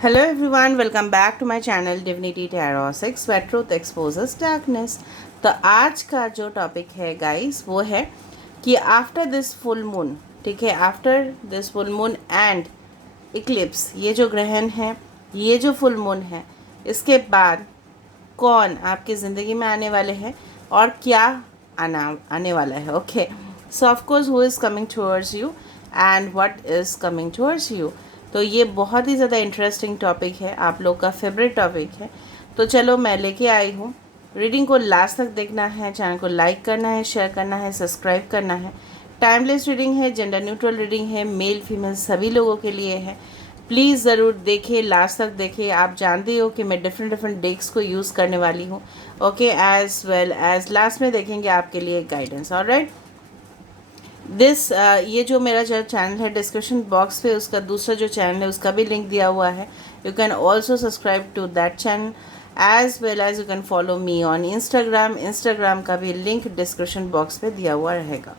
Hello everyone, welcome back to my channel Divinity Tarot 6 where truth exposes darkness। तो आज का जो topic है गाइस वो है कि आफ्टर दिस फुल मून, ठीक है, after this full moon and Eclipse, ये जो ग्रहण है, ये जो फुल मून है, इसके बाद कौन आपकी ज़िंदगी में आने वाले हैं और क्या आने वाला है। Okay, so of course who is coming towards you and what is coming towards you. तो ये बहुत ही ज़्यादा इंटरेस्टिंग टॉपिक है, आप लोग का फेवरेट टॉपिक है। तो चलो मैं लेके आई हूँ। रीडिंग को लास्ट तक देखना है, चैनल को लाइक करना है, शेयर करना है, सब्सक्राइब करना है। टाइमलेस रीडिंग है, जेंडर न्यूट्रल रीडिंग है, मेल फीमेल सभी लोगों के लिए है। प्लीज़ ज़रूर देखिए, लास्ट तक देखिए। आप जानते हो कि मैं डिफरेंट डिफरेंट डेक्स को यूज़ करने वाली हूँ। Okay, as well as last में देखेंगे आपके लिए गाइडेंस। ऑलराइट, दिस ये जो मेरा जो चैनल है, डिस्क्रिप्शन बॉक्स पे उसका दूसरा जो चैनल है उसका भी लिंक दिया हुआ है। You can also subscribe to that channel as well as you can follow me on Instagram का भी लिंक डिस्क्रिप्शन बॉक्स पे दिया हुआ रहेगा।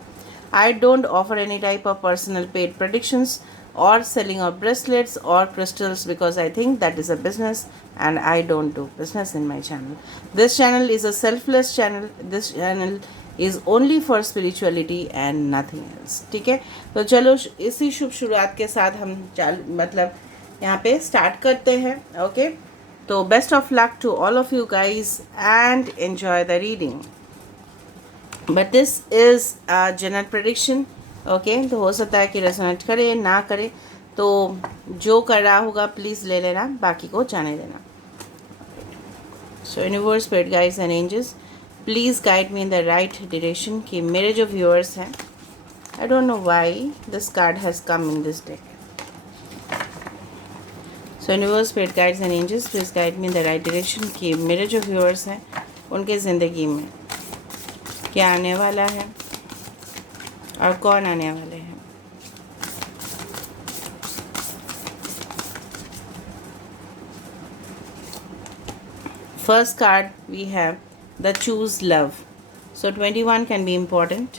I don't offer any type of personal paid predictions or selling of bracelets or crystals because I think that is a business and I don't do business in my channel. This channel is a selfless channel. This channel is only for spirituality and nothing else. ठीक है, तो चलो इसी शुभ शुरुआत के साथ हम मतलब यहाँ पे स्टार्ट करते हैं। ओके, तो best of luck to all of you guys and enjoy the reading. But this is general prediction. Okay, तो हो सकता है कि रेजोनेट करे ना करे, तो जो कर रहा होगा प्लीज़ ले लेना, बाकी को जाने देना। So universe, spirit guides and angels, please guide me in the right direction कि मेरे जो व्यूअर्स हैं, I don't know why this card has come in this deck. So universe, spirit guides and angels, please guide me in the right direction कि मेरे जो viewers हैं उनके ज़िंदगी में क्या आने वाला है और कौन आने वाले हैं। First card we have the choose love. So 21 can be important.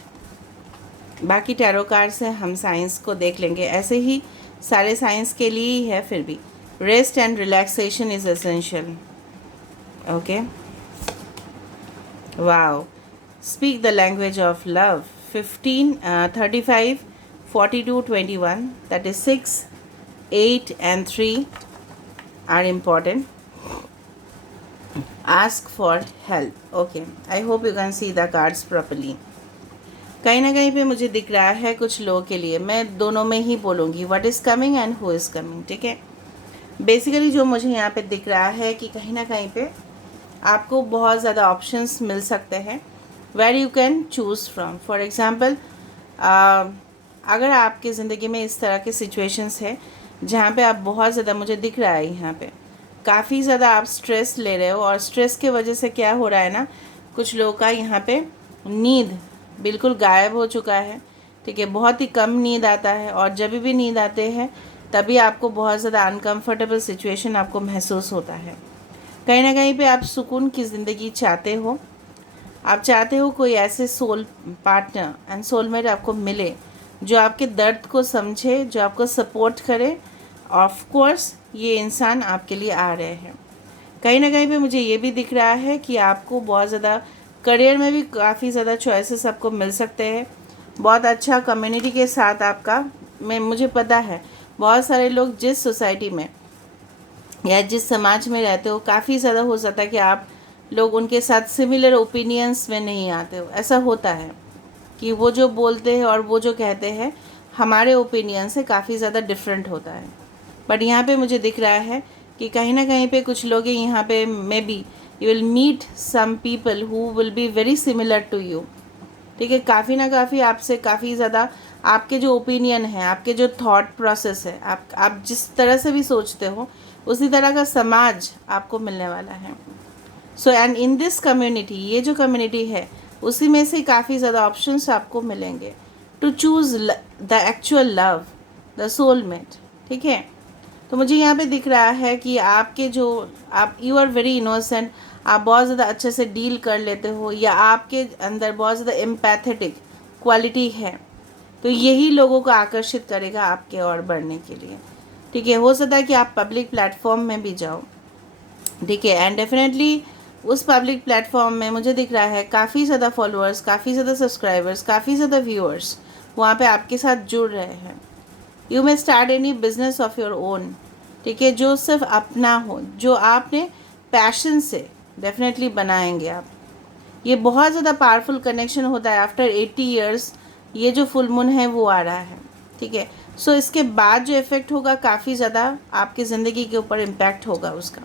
बाकी टैरो कार्ड से हम साइंस को देख लेंगे, ऐसे ही सारे साइंस के लिए ही है। फिर भी rest and relaxation is essential. Okay, wow, speak the language of love। 15 35 42 21, that is 6 8 and 3 are important। ask for help। okay, I hope you can see the cards properly। कहीं ना कहीं पे मुझे दिख रहा है कुछ लोगों के लिए, मैं दोनों में ही बोलूँगी, what is coming and who is coming. ठीक है, बेसिकली जो मुझे यहाँ पे दिख रहा है कि कहीं ना कहीं पे आपको बहुत ज़्यादा ऑप्शंस मिल सकते हैं where you can choose from. For example, अगर आपकी ज़िंदगी में इस तरह के सिचुएशंस है जहाँ पे आप बहुत ज़्यादा, मुझे दिख रहा है यहाँ पे काफ़ी ज़्यादा आप स्ट्रेस ले रहे हो, और स्ट्रेस के वजह से क्या हो रहा है ना, कुछ लोगों का यहाँ पे नींद बिल्कुल गायब हो चुका है। ठीक है, बहुत ही कम नींद आता है, और जब भी नींद आते हैं तभी आपको बहुत ज़्यादा अनकम्फर्टेबल सिचुएशन आपको महसूस होता है। कहीं ना कहीं पे आप सुकून की ज़िंदगी चाहते हो, आप चाहते हो कोई ऐसे सोल पार्टनर एंड सोलमेट आपको मिले जो आपके दर्द को समझे, जो आपको सपोर्ट करे। ऑफ कोर्स ये इंसान आपके लिए आ रहे हैं। कहीं ना कहीं पे मुझे ये भी दिख रहा है कि आपको बहुत ज़्यादा करियर में भी काफ़ी ज़्यादा चॉइसेस आपको मिल सकते हैं। बहुत अच्छा कम्युनिटी के साथ आपका, मैं मुझे पता है बहुत सारे लोग जिस सोसाइटी में या जिस समाज में रहते हो, काफ़ी ज़्यादा हो सकता है कि आप लोग उनके साथ सिमिलर ओपिनियंस में नहीं आते हो। ऐसा होता है कि वो जो बोलते हैं और वो जो कहते हैं हमारे ओपिनियन से काफ़ी ज़्यादा डिफरेंट होता है। बट यहाँ पे मुझे दिख रहा है कि कहीं ना कहीं पे कुछ लोग यहाँ पे maybe you will meet some people who will be very similar to you. ठीक है, काफ़ी ना काफ़ी आपसे काफ़ी ज़्यादा आपके जो ओपिनियन है, आपके जो थॉट प्रोसेस है, आप जिस तरह से भी सोचते हो उसी तरह का समाज आपको मिलने वाला है। So and in this community, ये जो कम्युनिटी है उसी में से काफ़ी ज़्यादा ऑप्शंस आपको मिलेंगे to choose the actual love, the soulmate. ठीक है, तो मुझे यहाँ पे दिख रहा है कि आपके जो आप यू आर वेरी इनोसेंट, आप बहुत ज़्यादा अच्छे से डील कर लेते हो, या आपके अंदर बहुत ज़्यादा एम्पैथेटिक क्वालिटी है, तो यही लोगों को आकर्षित करेगा आपके और बढ़ने के लिए। ठीक है, हो सकता है कि आप पब्लिक प्लेटफॉर्म में भी जाओ, ठीक है, एंड डेफिनेटली उस पब्लिक प्लेटफॉर्म में मुझे दिख रहा है काफ़ी ज़्यादा फॉलोअर्स, काफ़ी ज़्यादा सब्सक्राइबर्स, काफ़ी ज़्यादा व्यूअर्स वहाँ पे आपके साथ जुड़ रहे हैं। You may start any business of your own, ठीक है, जो सिर्फ अपना हो, जो आपने पैशन से डेफिनेटली बनाएंगे आप। ये बहुत ज़्यादा पावरफुल कनेक्शन होता है आफ्टर 80 ईयर्स, ये जो फुल मून है वो आ रहा है, ठीक है। सो इसके बाद जो इफ़ेक्ट होगा काफ़ी ज़्यादा आपकी ज़िंदगी के ऊपर इम्पैक्ट होगा उसका।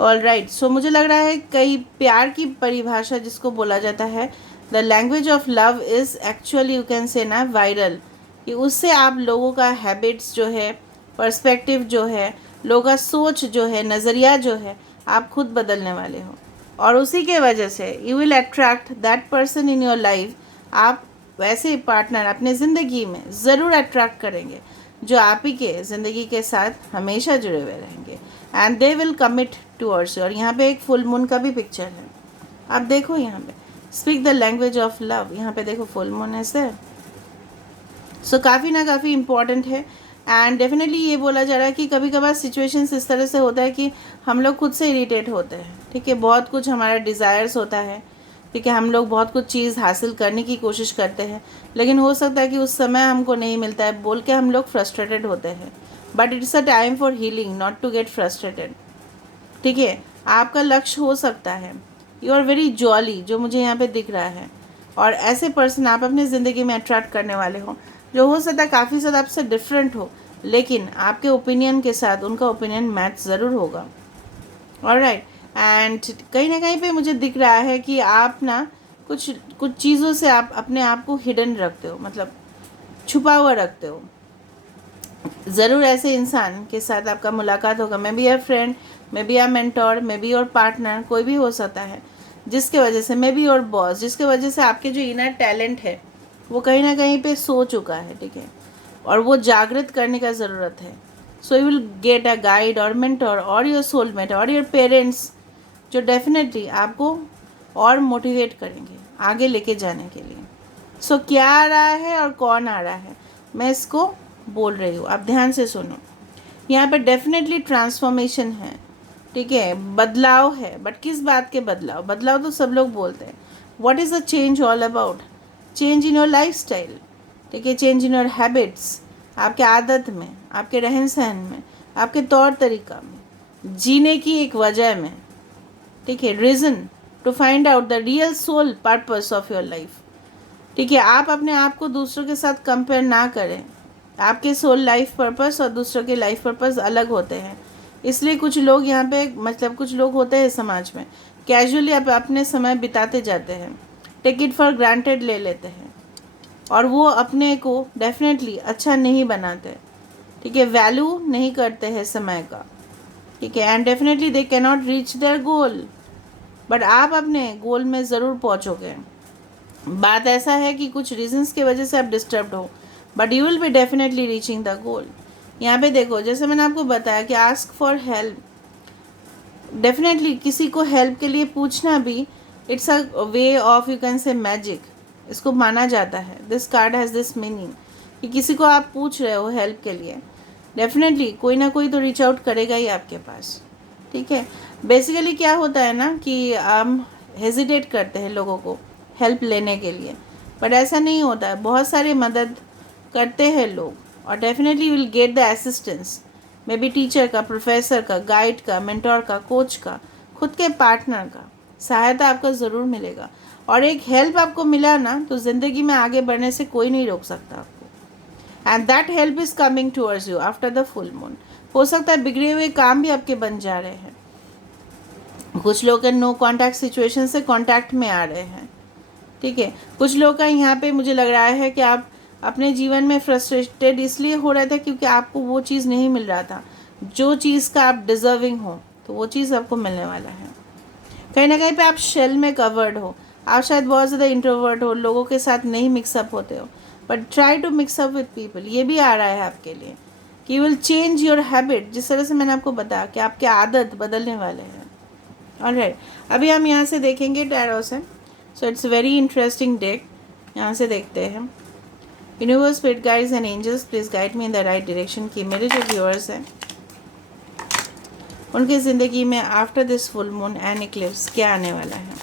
ऑल राइट, सो मुझे लग रहा है कई प्यार की परिभाषा जिसको बोला जाता है, the language of love is actually you can say ना वायरल, कि उससे आप लोगों का हैबिट्स जो है, पर्सपेक्टिव जो है, लोगों का सोच जो है, नज़रिया जो है, आप खुद बदलने वाले हो। और उसी के वजह से you will attract that person in your life. आप वैसे पार्टनर अपने ज़िंदगी में ज़रूर अट्रैक्ट करेंगे जो आप ही के ज़िंदगी के साथ हमेशा जुड़े हुए रहेंगे, and they will commit towards you. और यहाँ पे एक फुल मून का भी पिक्चर है, आप देखो यहाँ पे, speak the language of love, यहाँ पे देखो फुल मून ऐसे। सो काफ़ी ना काफ़ी इम्पॉर्टेंट है, एंड डेफिनेटली ये बोला जा रहा है कि कभी कभार सिचुएशंस इस तरह से होता है कि हम लोग खुद से इरिटेट होते हैं, ठीक है, बहुत कुछ हमारा डिज़ायर्स होता है, ठीक है, हम लोग बहुत कुछ चीज़ हासिल करने की कोशिश करते हैं, लेकिन हो सकता है कि उस समय हमको नहीं मिलता है, बोल के हम लोग फ्रस्ट्रेटेड होते हैं। But it's a time for healing, not to get frustrated, ठीक है। आपका लक्ष्य हो सकता है, यू आर वेरी जॉली, जो मुझे यहाँ पे दिख रहा है, और ऐसे पर्सन आप अपनी ज़िंदगी में अट्रैक्ट करने वाले हो जो हो सकता है काफ़ी ज़्यादा आपसे डिफरेंट हो, लेकिन आपके ओपिनियन के साथ उनका ओपिनियन मैच ज़रूर होगा। ऑलराइट, एंड कहीं ना कहीं पे मुझे दिख रहा है कि आप ना कुछ कुछ चीज़ों से आप अपने आप को हिडन रखते हो, मतलब छुपा हुआ रखते हो। ज़रूर ऐसे इंसान के साथ आपका मुलाकात होगा, may be your friend, may be your mentor, may be your partner, कोई भी हो सकता है, जिसके वजह से, मे बी योर बॉस, जिसके वजह से आपके जो इनर टैलेंट है वो कहीं ना कहीं पे सो चुका है, ठीक है, और वो जागृत करने का ज़रूरत है। So you will get a guide और मेंटोर और योर सोलमेट और योर पेरेंट्स, जो डेफिनेटली आपको और मोटिवेट करेंगे आगे लेके जाने के लिए। सो क्या आ रहा है और कौन आ रहा है, मैं इसको बोल रही हूँ, आप ध्यान से सुनो। यहाँ पे डेफिनेटली ट्रांसफॉर्मेशन है, ठीक है, बदलाव है, बट किस बात के बदलाव? बदलाव तो सब लोग बोलते हैं। What is the change all about? Change in your life style, ठीक है, चेंज इन योर हैबिट्स, आपके आदत में, आपके रहन सहन में, आपके तौर तरीका में, जीने की एक वजह में, ठीक है, reason to find out the real soul purpose of your life, ठीक है। आप अपने आप को दूसरों के साथ कंपेयर ना करें, आपके सोल लाइफ पर्पस और दूसरों के लाइफ पर्पस अलग होते हैं। इसलिए कुछ लोग यहाँ पे, मतलब कुछ लोग होते हैं समाज में, कैजुअली आप अपने समय बिताते जाते हैं, टेक इट फॉर ग्रांटेड ले लेते हैं, और वो अपने को डेफिनेटली अच्छा नहीं बनाते, ठीक है, वैल्यू नहीं करते हैं समय का, ठीक है, and definitely they can not reach there goal. But आप अपने गोल में ज़रूर पहुँचोगे। बात ऐसा है कि कुछ रीजंस की वजह से आप डिस्टर्ब्ड हो, but you will be definitely reaching the goal. यहाँ पे देखो, जैसे मैंने आपको बताया कि आस्क फॉर हेल्प, डेफिनेटली किसी को हेल्प के लिए पूछना भी, it's a way of, you can say magic, इसको माना जाता है। This card has this meaning कि किसी को आप पूछ रहे हो हेल्प के लिए, डेफिनेटली कोई ना कोई तो रीच आउट करेगा ही आपके पास, ठीक है। बेसिकली क्या होता है ना कि हम हेजिटेट करते हैं लोगों को हेल्प लेने के लिए, बट ऐसा नहीं होता है, बहुत सारी मदद करते हैं लोग, और definitely will get the assistance, may be teacher का, प्रोफेसर का, गाइड का, मेंटोर का, कोच का, खुद के पार्टनर का सहायता आपको ज़रूर मिलेगा। और एक हेल्प आपको मिला ना, तो ज़िंदगी में आगे बढ़ने से कोई नहीं रोक सकता आपको, and that help is coming towards you after the full moon. हो सकता है बिगड़े हुए काम भी आपके बन जा रहे हैं, कुछ लोग के नो कॉन्टैक्ट सिचुएशन से कॉन्टैक्ट में आ रहे हैं, ठीक है। कुछ लोग का यहाँ पे मुझे लग रहा है कि आप अपने जीवन में फ्रस्ट्रेटेड इसलिए हो रहे थे क्योंकि आपको वो चीज़ नहीं मिल रहा था जो चीज़ का आप डिज़र्विंग हो, तो वो चीज़ आपको मिलने वाला है। कहीं ना कहीं पे आप शेल में कवर्ड हो, आप शायद बहुत ज़्यादा इंट्रोवर्ट हो, लोगों के साथ नहीं मिक्सअप होते हो, but try to mix up with people. ये भी आ रहा है आपके लिए कि विल चेंज योर हैबिट, जिस तरह से मैंने आपको बताया कि आपके आदत बदलने वाले हैं। ऑलराइट, अभी हम यहाँ से देखेंगे टैरो से। So it's very interesting deck, यहाँ से देखते हैं। Universe, spirit guides and angels, please guide me in the right direction कि मेरे जो व्यूअर्स हैं उनकी ज़िंदगी में after this full moon and eclipse क्या आने वाला है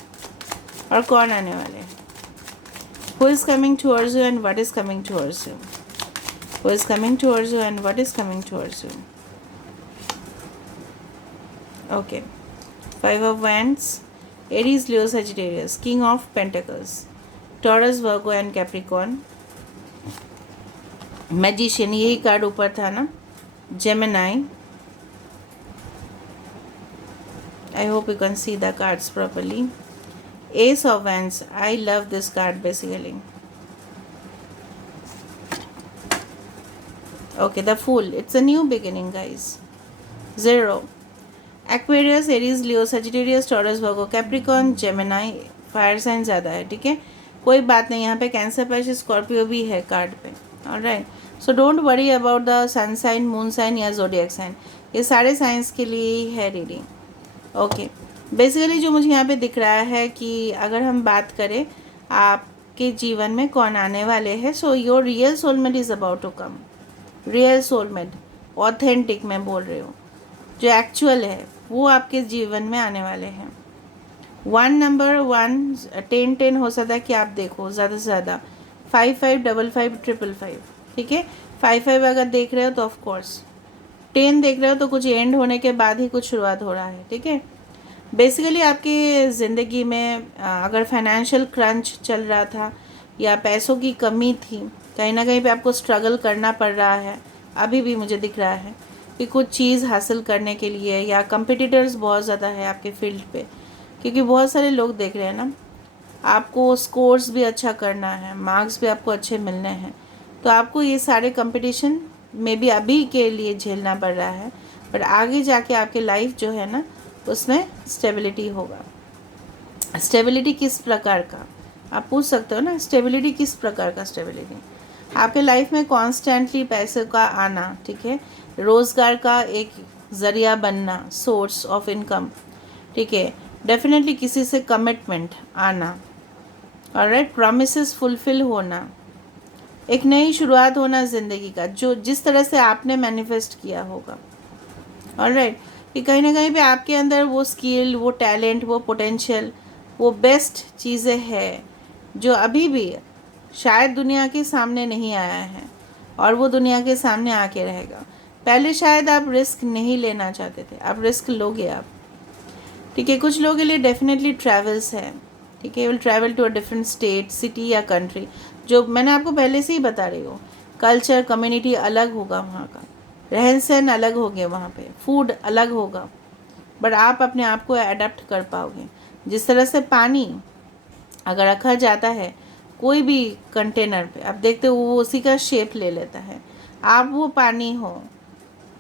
और कौन आने वाले हैं. Who is coming towards you and what is coming towards you. Who is coming towards you and what is coming towards you. Okay. 5 of Wands, Aries, Leo, Sagittarius, King of Pentacles, Taurus, Virgo and Capricorn, Magician, यही card ऊपर था ना, Gemini. I hope you can see the cards properly. Ace of Wands, I love this card basically. Okay, the Fool, it's a new beginning guys. 0. Aquarius, Aries, Leo, Sagittarius, Taurus, Virgo, Capricorn, Gemini, fire sign ज़्यादा है. ठीक है, कोई बात नहीं, यहाँ पे cancer, पैश, स्कॉर्पियो भी है कार्ड पे. Alright, so don't worry about the sun sign, moon sign या जोडियक साइन. ये सारे साइंस के लिए ही है रीडिंग. ओके, बेसिकली जो मुझे यहाँ पे दिख रहा है कि अगर हम बात करें आपके जीवन में कौन आने वाले हैं, so your real soulmate is about to come. Real soulmate, authentic मैं बोल रही हूँ, जो एक्चुअल है वो आपके जीवन में आने वाले हैं. 1 नंबर 1 10 10 हो सकता है कि आप देखो ज़्यादा से ज़्यादा 5 5 5 5 5 5. ठीक है, 5 5 अगर देख रहे हो तो ऑफ कोर्स, 10 देख रहे हो तो कुछ एंड होने के बाद ही कुछ शुरुआत हो रहा है. ठीक है, बेसिकली आपकी ज़िंदगी में अगर फाइनेंशियल क्रंच चल रहा था या पैसों की कमी थी, कहीं ना कहीं पे आपको स्ट्रगल करना पड़ रहा है. अभी भी मुझे दिख रहा है कि कुछ चीज़ हासिल करने के लिए, या कंपटीटर्स बहुत ज़्यादा है आपके फील्ड पे, क्योंकि बहुत सारे लोग देख रहे हैं ना, आपको स्कोर्स भी अच्छा करना है, मार्क्स भी आपको अच्छे मिलने हैं, तो आपको ये सारे कंपटीशन में भी अभी के लिए झेलना पड़ रहा है. बट आगे जाके आपकी लाइफ जो है ना, उसमें स्टेबिलिटी होगा. स्टेबिलिटी किस प्रकार का, आप पूछ सकते हो ना, स्टेबिलिटी किस प्रकार का. स्टेबिलिटी आपके लाइफ में कॉन्स्टेंटली पैसे का आना. ठीक है, रोज़गार का एक ज़रिया बनना, सोर्स ऑफ इनकम. ठीक है, डेफिनेटली किसी से कमिटमेंट आना. ऑलराइट, प्रॉमिसेस फुलफिल होना, एक नई शुरुआत होना ज़िंदगी का, जो जिस तरह से आपने मैनिफेस्ट किया होगा. ऑलराइट, कि कहीं ना कहीं पे आपके अंदर वो स्किल, वो टैलेंट, वो पोटेंशियल, वो बेस्ट चीज़ें हैं जो अभी भी शायद दुनिया के सामने नहीं आया है, और वो दुनिया के सामने आके रहेगा. पहले शायद आप रिस्क नहीं लेना चाहते थे, आप रिस्क लोगे आप. ठीक है, कुछ लोगों के लिए डेफिनेटली ट्रैवल्स है. ठीक है, will travel to a different state, city या कंट्री. जो मैंने आपको पहले से ही बता रही हूँ, कल्चर, कम्युनिटी अलग होगा वहाँ का, रहन सहन अलग होंगे वहाँ पे, फूड अलग होगा, बट आप अपने आप को अडेप्ट कर पाओगे. जिस तरह से पानी अगर रखा जाता है कोई भी कंटेनर पे, आप देखते हो वो उसी का शेप ले लेता है. आप वो पानी हो,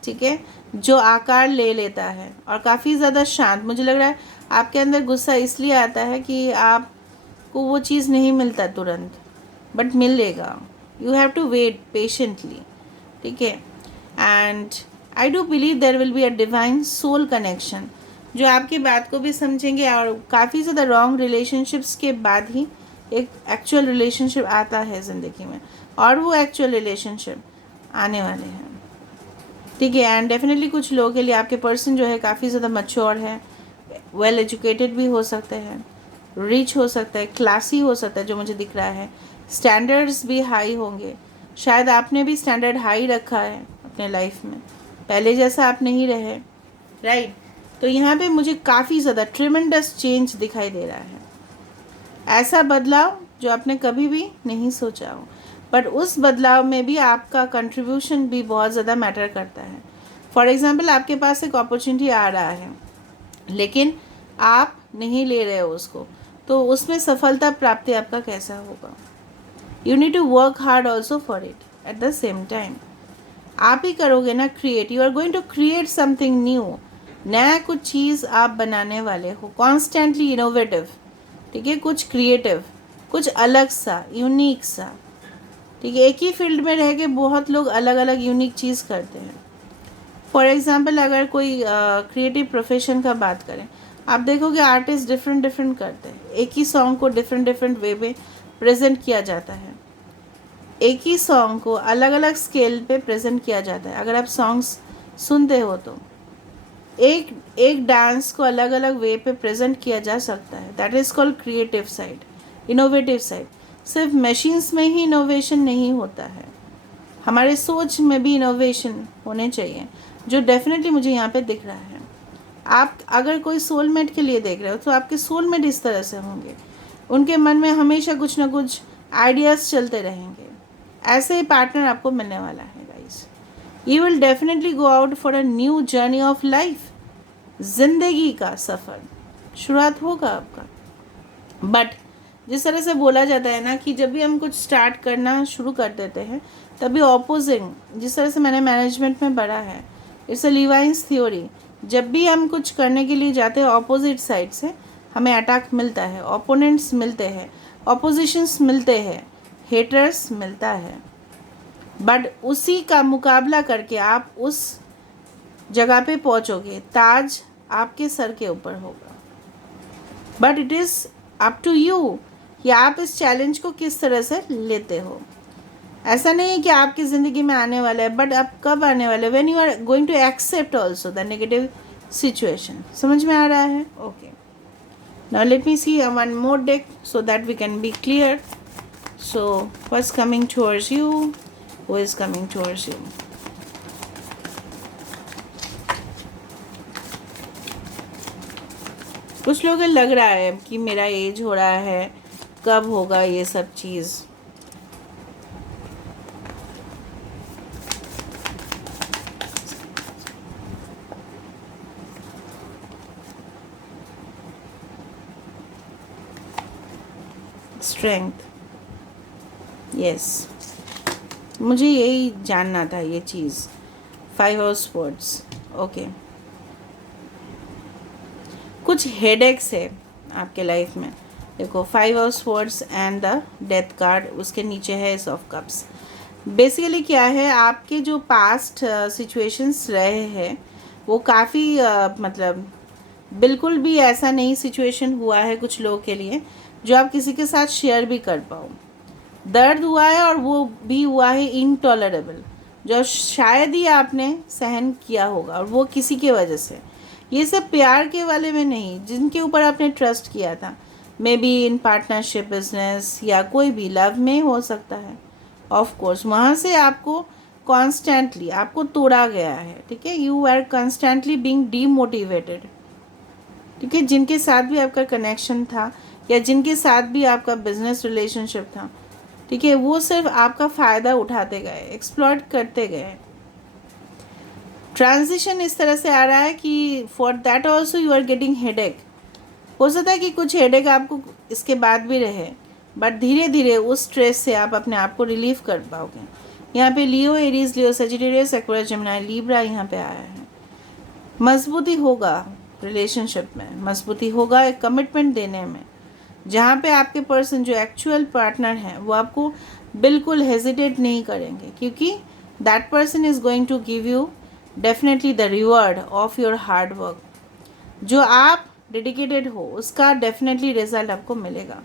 ठीक है, जो आकार ले लेता है और काफ़ी ज़्यादा शांत. मुझे लग रहा है आपके अंदर गुस्सा इसलिए आता है कि आपको वो चीज़ नहीं मिलता तुरंत, बट मिलेगा. You have to wait patiently. ठीक है, and I do believe there will be a divine soul connection, जो आपकी बात को भी समझेंगे. और काफ़ी ज़्यादा रॉन्ग रिलेशनशिप्स के बाद ही एक एक्चुअल रिलेशनशिप आता है ज़िंदगी में, और वो एक्चुअल रिलेशनशिप आने वाले हैं. ठीक है, एंड डेफिनेटली कुछ लोगों के लिए आपके पर्सन जो है काफ़ी ज़्यादा मैच्योर है, वेल एजुकेटेड भी हो सकते हैं, रिच हो सकता है, क्लासी हो सकता है, जो मुझे दिख रहा है. स्टैंडर्ड्स भी हाई होंगे, शायद आपने भी स्टैंडर्ड हाई रखा है अपने लाइफ में, पहले जैसा आप नहीं रहे. राइट, तो यहाँ पे मुझे काफ़ी ज़्यादा ट्रिमेंडस चेंज दिखाई दे रहा है. ऐसा बदलाव जो आपने कभी भी नहीं सोचा हो, बट उस बदलाव में भी आपका कंट्रीब्यूशन भी बहुत ज़्यादा मैटर करता है. फॉर एग्ज़ाम्पल, आपके पास एक अपॉर्चुनिटी आ रहा है लेकिन आप नहीं ले रहे हो उसको, तो उसमें सफलता प्राप्ति आपका कैसा होगा. You need to work hard also for it at the same time. आप ही करोगे ना create, you are going to create something new. नया कुछ चीज़ आप बनाने वाले हो, कॉन्स्टेंटली इनोवेटिव. ठीक है, कुछ क्रिएटिव, कुछ अलग सा, यूनिक सा. ठीक है, एक ही फील्ड में रह के बहुत लोग अलग अलग यूनिक चीज़ करते हैं. फॉर एग्ज़ाम्पल, अगर कोई क्रिएटिव प्रोफेशन का बात करें, आप देखोगे आर्टिस्ट डिफरेंट डिफरेंट करते हैं, एक ही सॉन्ग को डिफरेंट डिफरेंट वे में प्रेजेंट किया जाता है. एक ही सॉन्ग को अलग अलग स्केल पे प्रेजेंट किया जाता है। अगर आप सॉन्ग्स सुनते हो तो एक एक डांस को अलग अलग वे पे प्रेजेंट किया जा सकता है। That is called creative side, innovative side. सिर्फ मशीन्स में ही इनोवेशन नहीं होता है, हमारे सोच में भी इनोवेशन होने चाहिए, जो डेफिनेटली मुझे यहाँ पे दिख रहा है। आप अगर कोई सोलमेट के लिए देख रहे हो तो आपके सोलमेट इस तरह से होंगे, उनके मन में हमेशा कुछ ना कुछ आइडियाज़ चलते रहेंगे। ऐसे ही पार्टनर आपको मिलने वाला है guys. You will definitely go out for a new journey of life. जिंदगी का सफ़र शुरुआत होगा आपका। बट जिस तरह से बोला जाता है ना कि जब भी हम कुछ स्टार्ट करना शुरू कर देते हैं तभी ऑपोजिंग, जिस तरह से मैंने मैनेजमेंट में पढ़ा है, इट्स अ लिवाइंस थ्योरी, जब भी हम कुछ करने के लिए जाते हैं ऑपोजिट साइड से हमें अटैक मिलता है, ओपोनेंट्स मिलते हैं, ऑपोजिशंस मिलते हैं, हेटर्स मिलता है। बट उसी का मुकाबला करके आप उस जगह पे पहुंचोगे, ताज आपके सर के ऊपर होगा। But it is up to you कि आप इस चैलेंज को किस तरह से लेते हो। ऐसा नहीं है कि आपकी ज़िंदगी में आने वाला है, बट अब कब आने वाला है, when you are going to accept also the negative situation. समझ में आ रहा है? Okay, now let me see one more deck so that we can be clear. So what's coming towards you, who is coming towards you. कुछ लोगों को लग रहा है कि मेरा एज हो रहा है, कब होगा ये सब चीज़। स्ट्रेंथ, यस, मुझे यही जानना था ये चीज़। 5 ऑफ स्पोर्ट्स, ओके। कुछ हेडेक्स है आपके लाइफ में। देखो 5 of sports and the death card, उसके नीचे है एस ऑफ कप्स। बेसिकली क्या है, आपके जो पास्ट सिचुएशंस रहे हैं वो काफ़ी मतलब बिल्कुल भी ऐसा नहीं सिचुएशन हुआ है कुछ लोगों के लिए जो आप किसी के साथ शेयर भी कर पाओ। दर्द हुआ है और वो भी हुआ है इनटॉलरेबल, जो शायद ही आपने सहन किया होगा, और वो किसी के वजह से। ये सब प्यार के वाले में नहीं, जिनके ऊपर आपने ट्रस्ट किया था, may be in partnership, business, या कोई भी लव में हो सकता है। ऑफ कोर्स वहाँ से आपको कॉन्स्टेंटली आपको तोड़ा गया है, ठीक है। You are constantly being demotivated, ठीक है। जिनके साथ भी आपका कनेक्शन था या जिनके साथ भी आपका बिजनेस रिलेशनशिप था, ठीक है, वो सिर्फ आपका फ़ायदा उठाते गए, एक्सप्लॉइट करते गए। ट्रांजिशन इस तरह से आ रहा है कि for that also you are getting headache. हो सकता है कि कुछ हेडेक आपको इसके बाद भी रहे, बट धीरे धीरे उस स्ट्रेस से आप अपने आप को रिलीव कर पाओगे। यहाँ पे लियो, एरीज, लियो, सजिटेरियस, एक्वेरियस, जेमिनी, लिब्रा यहाँ पे आया है। मजबूती होगा रिलेशनशिप में, मजबूती होगा एक कमिटमेंट देने में, जहाँ पे आपके पर्सन जो एक्चुअल पार्टनर हैं वो आपको बिल्कुल हेजिटेट नहीं करेंगे, क्योंकि that person is going to give you definitely the reward of your hard work. जो आप डेडिकेटेड हो उसका डेफिनेटली रिजल्ट आपको मिलेगा।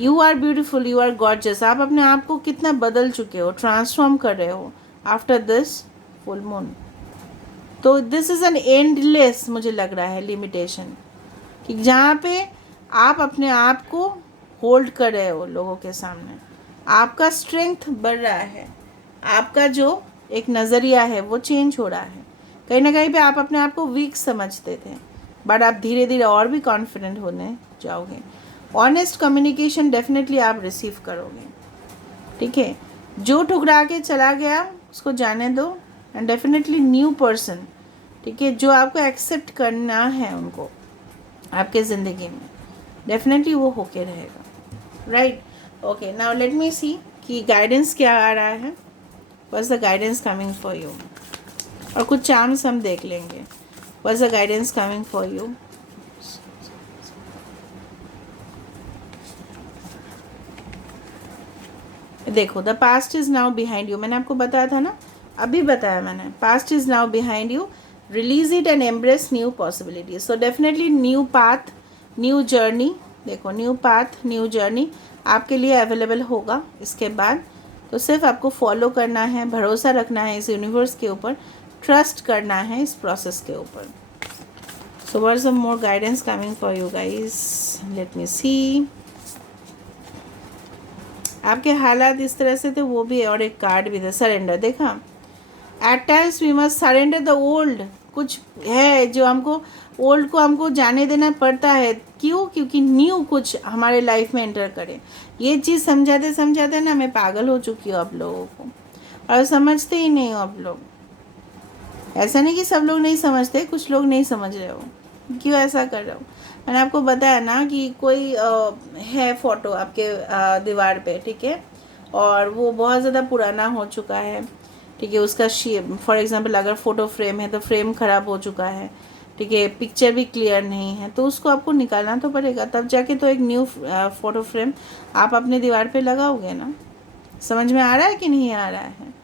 You are beautiful, you are gorgeous. आप अपने आप को कितना बदल चुके हो, ट्रांसफॉर्म कर रहे हो आफ्टर दिस फुल मून। तो दिस इज़ एन एंडलेस, मुझे लग रहा है, लिमिटेशन, कि जहाँ पे आप अपने आप को होल्ड कर रहे हो लोगों के सामने। आपका स्ट्रेंथ बढ़ रहा है, आपका जो एक नज़रिया है वो चेंज हो रहा है। कहीं ना कहीं पे आप अपने आप को वीक समझते थे, बट आप धीरे धीरे और भी कॉन्फिडेंट होने जाओगे। ऑनेस्ट कम्युनिकेशन डेफिनेटली आप रिसीव करोगे, ठीक है। जो ठुकरा के चला गया उसको जाने दो, एंड डेफिनेटली न्यू पर्सन, ठीक है, जो आपको एक्सेप्ट करना है उनको आपके ज़िंदगी में, डेफिनेटली वो होके रहेगा, right. Okay, now let me see कि गाइडेंस क्या आ रहा है। What's the guidance coming for you, और कुछ चार्म्स हम देख लेंगे। What's the guidance coming for you. देखो, the past is now behind you. मैंने आपको बताया था ना, अभी बताया मैंने, past is now behind you, release it and embrace new possibilities. So definitely new path, new journey, देखो न्यू पाथ, न्यू जर्नी आपके लिए अवेलेबल होगा इसके बाद। तो सिर्फ आपको फॉलो करना है, भरोसा रखना है इस यूनिवर्स के ऊपर, ट्रस्ट करना है इस प्रोसेस के ऊपर। So what is some more guidance coming for you guys, let me see. आपके हालात इस तरह से थे, वो भी है, और एक कार्ड भी था, सरेंडर। देखा, at times we must surrender the old. कुछ है जो हमको, ओल्ड को हमको जाने देना पड़ता है। क्यों? क्योंकि न्यू कुछ हमारे लाइफ में एंटर करे। ये चीज़ समझाते समझाते ना मैं पागल हो चुकी हूँ आप लोगों को, और समझते ही नहीं हो आप लोग। ऐसा नहीं कि सब लोग नहीं समझते, कुछ लोग नहीं समझ रहे हो। क्यों ऐसा कर रहे हो? मैंने आपको बताया ना कि कोई है फ़ोटो आपके दीवार पे, ठीक है, और वो बहुत ज़्यादा पुराना हो चुका है, ठीक है। उसका शेप, फॉर एग्जांपल अगर फ़ोटो फ्रेम है तो फ्रेम ख़राब हो चुका है, ठीक है, पिक्चर भी क्लियर नहीं है, तो उसको आपको निकालना तो पड़ेगा, तब जाके तो एक न्यू फ़ोटो फ्रेम आप अपने दीवार पे लगाओगे ना। समझ में आ रहा है कि नहीं आ रहा है?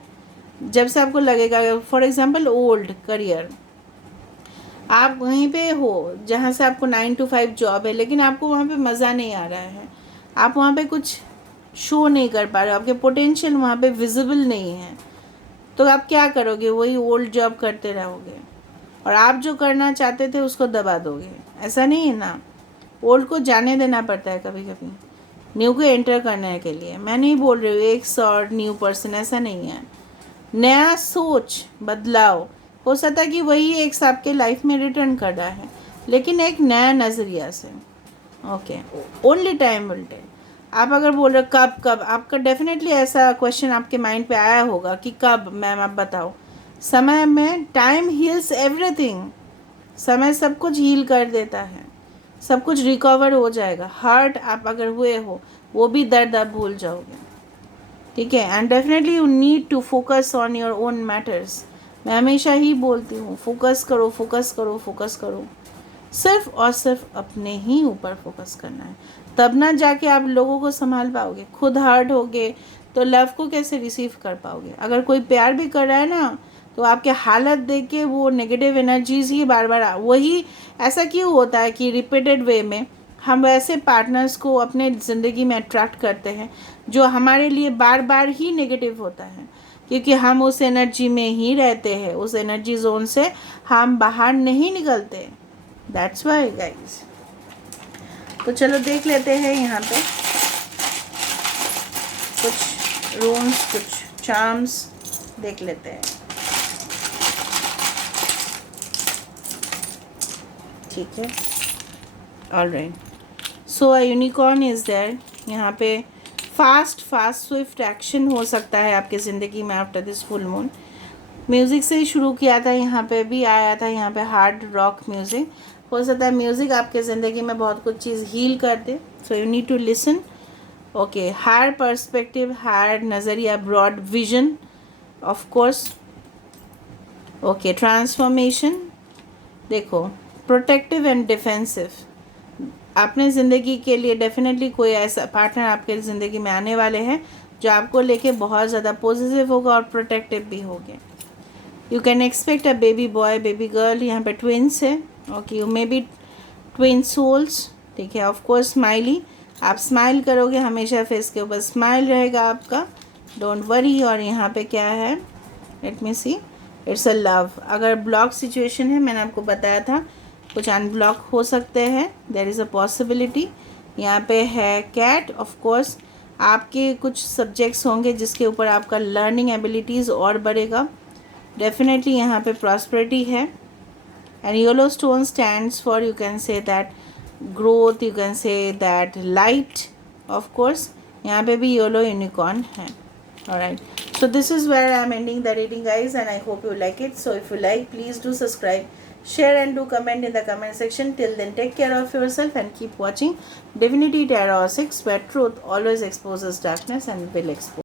जब से आपको लगेगा, फॉर एग्जांपल ओल्ड करियर, आप वहीं पे हो जहाँ से आपको 9 to 5 जॉब है, लेकिन आपको वहाँ पे मज़ा नहीं आ रहा है, आप वहाँ पे कुछ शो नहीं कर पा रहे हो, आपके पोटेंशियल वहाँ पे विजिबल नहीं है, तो आप क्या करोगे? वही ओल्ड जॉब करते रहोगे, और आप जो करना चाहते थे उसको दबा दोगे। ऐसा नहीं है ना, ओल्ड को जाने देना पड़ता है कभी कभी न्यू को एंटर करने के लिए। मैं नहीं बोल रही हूँ एक सॉर्ट न्यू पर्सन, ऐसा नहीं है। नया सोच, बदलाव, हो सकता है कि वही एक आपके लाइफ में रिटर्न कर रहा है, लेकिन एक नया नज़रिया से। Okay, only time will tell. आप अगर बोल रहे कब कब, आपका डेफिनेटली ऐसा क्वेश्चन आपके माइंड पे आया होगा कि कब मैम आप बताओ। समय में, टाइम हील्स एवरीथिंग। समय सब कुछ हील कर देता है, सब कुछ रिकवर हो जाएगा। हर्ट आप अगर हुए हो, वो भी दर्द आप भूल जाओगे, ठीक है। And definitely you need to focus on your own matters. मैं हमेशा ही बोलती हूँ, फोकस करो, फोकस करो, फोकस करो। सिर्फ और सिर्फ अपने ही ऊपर फोकस करना है, तब ना जाके आप लोगों को संभाल पाओगे। खुद हर्ट होगे तो लव को कैसे रिसीव कर पाओगे? अगर कोई प्यार भी कर रहा है ना, तो आपके हालत देख के वो नेगेटिव एनर्जीज ही बार बार वही। ऐसा क्यों होता है कि रिपीटेड वे में हम वैसे पार्टनर्स को अपने ज़िंदगी में अट्रैक्ट करते हैं जो हमारे लिए बार बार ही नेगेटिव होता है? क्योंकि हम उस एनर्जी में ही रहते हैं, उस एनर्जी जोन से हम बाहर नहीं निकलते। That's why guys. तो चलो देख लेते हैं यहाँ पे कुछ रूम्स, कुछ चार्म्स देख लेते हैं, ठीक है। Alright, so a unicorn is there. यहाँ पे फास्ट स्विफ्ट एक्शन हो सकता है आपके ज़िंदगी में after this full moon. Music से ही शुरू किया था, यहाँ पे भी आया था, यहाँ पे हार्ड रॉक म्यूज़िक। हो सकता है म्यूज़िक आपके ज़िंदगी में बहुत कुछ चीज़ हील कर दे, so you need to listen. Okay, higher perspective, higher नज़रिया, broad vision, of course. Okay, transformation. देखो, प्रोटेक्टिव एंड डिफेंसिव। अपने ज़िंदगी के लिए डेफिनेटली कोई ऐसा पार्टनर आपके ज़िंदगी में आने वाले हैं जो आपको लेके बहुत ज़्यादा पॉजिटिव होगा और प्रोटेक्टिव भी होगे। You can expect a baby boy, baby girl. यहाँ पे ट्विंस है, okay, you may be twin souls, ठीक है। ऑफ कोर्स स्माइली, आप स्माइल करोगे हमेशा, फेस के ऊपर स्माइल रहेगा आपका, डोंट वरी। और यहाँ पे क्या है, let me see, it's a love. अगर ब्लॉक सिचुएशन है, मैंने आपको बताया था कुछ अनब्लॉक हो सकते हैं, देयर इज़ अ पॉसिबिलिटी। यहाँ पे है कैट। ऑफ कोर्स आपके कुछ सब्जेक्ट्स होंगे जिसके ऊपर आपका लर्निंग एबिलिटीज़ और बढ़ेगा। डेफिनेटली यहाँ पे प्रॉस्पेरिटी है। And yellow stone stands for, you can say that growth, you can say that light. Of course यहाँ पे भी येलो यूनिकॉर्न है। Alright, so this is where I am ending the reading guys, and I hope you like it. So if you like, please do subscribe, share and do comment in the comment section. Till then, take care of yourself and keep watching Divinity Tarot 6, where truth always exposes darkness and will expose